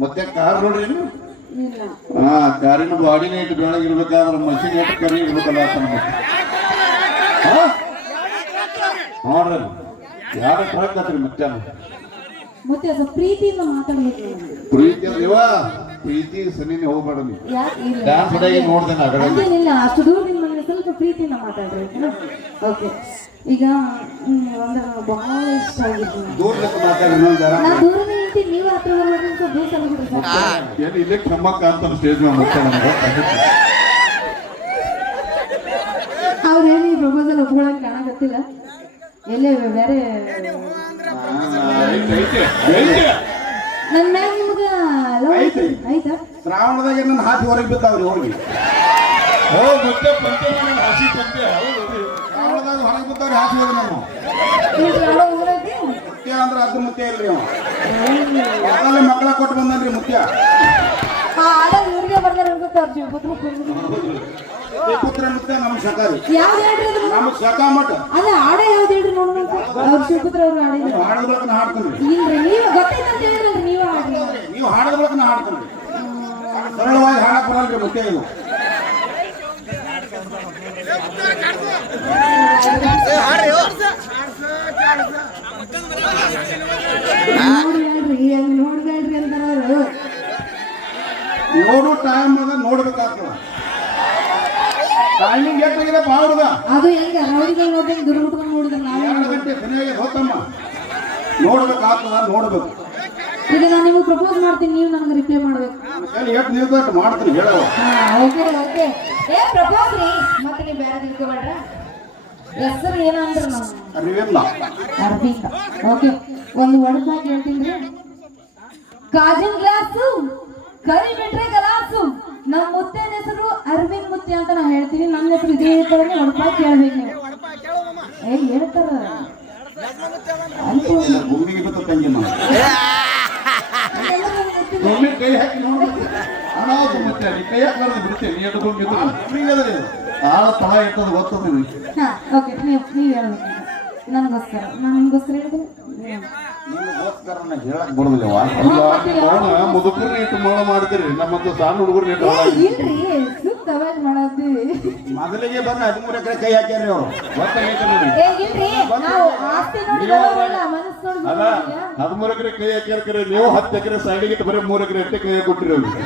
ಮತ್ತೆ ಕಾರ್ ನೋಡ್ರಿ ಹಾ ಕಾರಿನ ಬಾಡಿನ ಇಟ್ಟು ಬೆಳಗಿರ್ಬೇಕಾದ್ರೆ ಮಷಿನ್ ಇಟ್ಟು ಕರಿ ಇರ್ಬೇಕಲ್ಲ? ನೋಡ್ರಿ. ಯಾರ ಟ್ರಕ್ ಮತ್ತೆ? ಮತ್ತೆ ಅದು ಪ್ರೀತಿಯಿಂದ ಮಾತಾಡ್ಬೇಕು. ಪ್ರೀತಿ ಪ್ರೀತಿ ಸನಿನೇ ಹೋಗ್ಬೇಡ ನೀವು ಡ್ಯಾನ್ಸ್ ಸ್ವಲ್ಪ ಪ್ರೀತಿಯಿಂದ ಮಾತಾಡ್ರಿ ಓಕೆ. ಈಗ ಹ್ಮ್, ಒಂದು ಬಹಳ ಇಷ್ಟ ಆಗಿತ್ತು ನಂಗೆ. ದೂರ್ಲಿಕ್ಕೆ ಮಾತಾಡಿ ನಾ ದೂರನೇ ನಿಂತು ನೀವು ಹತ್ರ ಸರಿಬಿಡ್ರಿ ಏನು ಇಲ್ಲೇ ಕ್ರಮಕ್ಕ ಅಂತ ಸ್ಟೇಜ್ ಮೇಲೆ ಅವ್ರೇನು ಈ ಪ್ರಪೋಸಲ್ ಒಪ್ಕೊಳಕ್ ಕಾಣಕತ್ತಿಲ್ಲ? ಎಲ್ಲೇ ಬೇರೆ ನನ್ನ ಮ್ಯಾಗ ನಿಮ್ಗ ಲವ್ ಐತಿ. ಆಯ್ತಾ? ಶ್ರಾವಣದಾಗ ನನ್ನ ಹಾಕಿ ಹೊರಗೆ ಬಿದ್ದಾವ್ರಿ ಹೋಗಿ. ಓ ಮತ್ತೆ ಪಂಚಮಿ ಹಾಸಿ ಪಂಚೆ ಹೌದು ಶ್ರಾವಣದಾಗ ಹೊರಗೆ ಬಿದ್ದಾವ್ರಿ ಹಾಸಿ ಹೋಗಿ ನಾನು ನೀವು ಯಾರೋ ಊರೈತಿ ಮುತ್ಯ ಅಂದ್ರೆ ಅದು ಮುತ್ಯ ಇಲ್ರಿ ಅವ ಮಕ್ಕಳ ಕೊಟ್ಟು ಬಂದನ್ರಿ ಮುತ್ಯ ಪುತ್ರ ಮುತ್ಯ ನಮ್ ಶಕಾರಿ ಯಾವ್ದು ಹೇಳ್ರಿ ಅದು? ನಮಗ್ ಶಕ ಮಠ ಅದ ಆಡ ಯಾವ್ದು ಹೇಳ್ರಿ ನೋಡೋಣ ಅವ್ರ ಶಿವಪುತ್ರ ಅವ್ರು ಆಡಿದ್ರು ಹಾಡದ ಬಳಕ ಹಾಡ್ತೀನಿ ಇಲ್ರಿ ನೀವು ಹಾಡದ ಬಳಕ ಹಾಡ್ತೀನಿ ಸರಳವಾಗಿ ಹಾಡಕ್ ಬರಲ್ರಿ ಮುತ್ಯ ಇದು. ನೋಡಿ ಹೇಳ್ರಿ ಹಂಗ ನೋಡ್ಬೇಡ್ರಿ ಅಂತಾರ ಅವ್ರು ನೋಡು ಟೈಮ್ ಅದ ನೋಡ್ಬೇಕಾಗ್ತದ. ಟೈಮಿಂಗ್ ಎಷ್ಟಾಗಿದೆ ಬಾ ಹುಡುಗ? ಅದು ಹೆಂಗ ರೌಡಿಗಳು ನೋಡಿ ದುರ್ಗುಟ್ಕೊಂಡು ನೋಡಿದ್ರೆ ನಾವು ಎರಡು ಗಂಟೆ ಸರಿಯಾಗಿ ಹೋತಮ್ಮ. ನೋಡ್ಬೇಕಾಗ್ತದ ನೋಡ್ಬೇಕು. ಈಗ ನಾನು ನಿಮಗೆ ಪ್ರಪೋಸ್ ಮಾಡ್ತೀನಿ ನೀವು ನನಗೆ ರಿಪ್ಲೈ ಮಾಡ್ಬೇಕು. ಎಷ್ಟು ನೀವು ಮಾಡ್ತೀನಿ ಹೇಳೋ. ಓಕೆ ಓಕೆ ಏ ಪ್ರಪೋಸ್ ರೀ. ಮತ್ತೆ ನೀವು ಬೇರೆ ತಿಳ್ಕೊಬೇಡ್ರ ಹೆಸರು ಏನಂದ್ರೆ ನಾವು ಅರವಿಂದ. ಅರ್ಬಿಂದ ಓಕೆ ಒಂದು ವರ್ಡ್ ಬ್ಯಾಗ್ ಹೇಳ್ತೀನಿ ರೀ. ಕಾಜಿನ ಗ್ಲಾಸು ಕರಿ ಬಿಟ್ರೆ ಅಂತ ನಾ ಹೇಳ್ತೀನಿ. ನನ್ನ ಹೆಸರು ಇದೇ ತರನೇ ಹೊಡಪ ಕೇಳ್ಬೇಕು ನೀವು. ಏ ಹೇಳ್ತಾರ. ಭೂಮಿಗೆ ಬಿತ್ತ ತಂಗಿ ಒಮ್ಮೆ ಕೈ ಹಾಕಿ ನೋಡ್ಬೇಕು ಅನಾಹುತ ಮತ್ತೆ ನೀ ಕೈ ಹಾಕಲಾರ್ದು ಬಿಡ್ತೇನೆ. ನೀ ಎಡ್ಕೊಂಡು ಆಳ ತಳ ಇಟ್ಟದ ಗೊತ್ತದ ನಿನಗೆ. ಹಾ ಓಕೆ ನೀವು ನೀವು ಹೇಳ್ಬೇಕು. ನನಗೋಸ್ಕರ ನಾನು ನಿಮಗೋಸ್ಕರ ಹೇಳಿದ್ರೆ ನಿಮಗೋಸ್ಕರ ನಾ ಹೇಳಕ್ ಬರೋದಿಲ್ಲವ ಅಲ್ಲ ಮುದುಕರ್ನ ಇಟ್ಟು ಮೋಳ ಮಾಡ್ತೀರಿ ನಮ್ಮಂತ ಸಣ್ಣ ಹುಡುಗರ್ನ ಇಟ್ಟು ಇಲ್ರಿ. ಮೊದಲಿಗೆ ಬಂದು ಹದಿಮೂರು ಎಕರೆ ಕೈ ಹಾಕ್ಯಾರ್ರಿ ಅವ್ರು. ಗೊತ್ತಾಗೈತೆ ನೋಡಿ. ಅಲ್ಲ. ಹದಿಮೂರು ಎಕರೆ ಕೈ ಹಾಕ್ಯಾರ ಕರೆ ನೀವು ಹತ್ತು ಎಕರೆ ಸೈಡಿಗೆ ಬರೀ ಮೂರು ಎಕರೆ ಅಷ್ಟೇ ಕೈ ಹಾಕಿ ಅವ್ರಿಗೆ.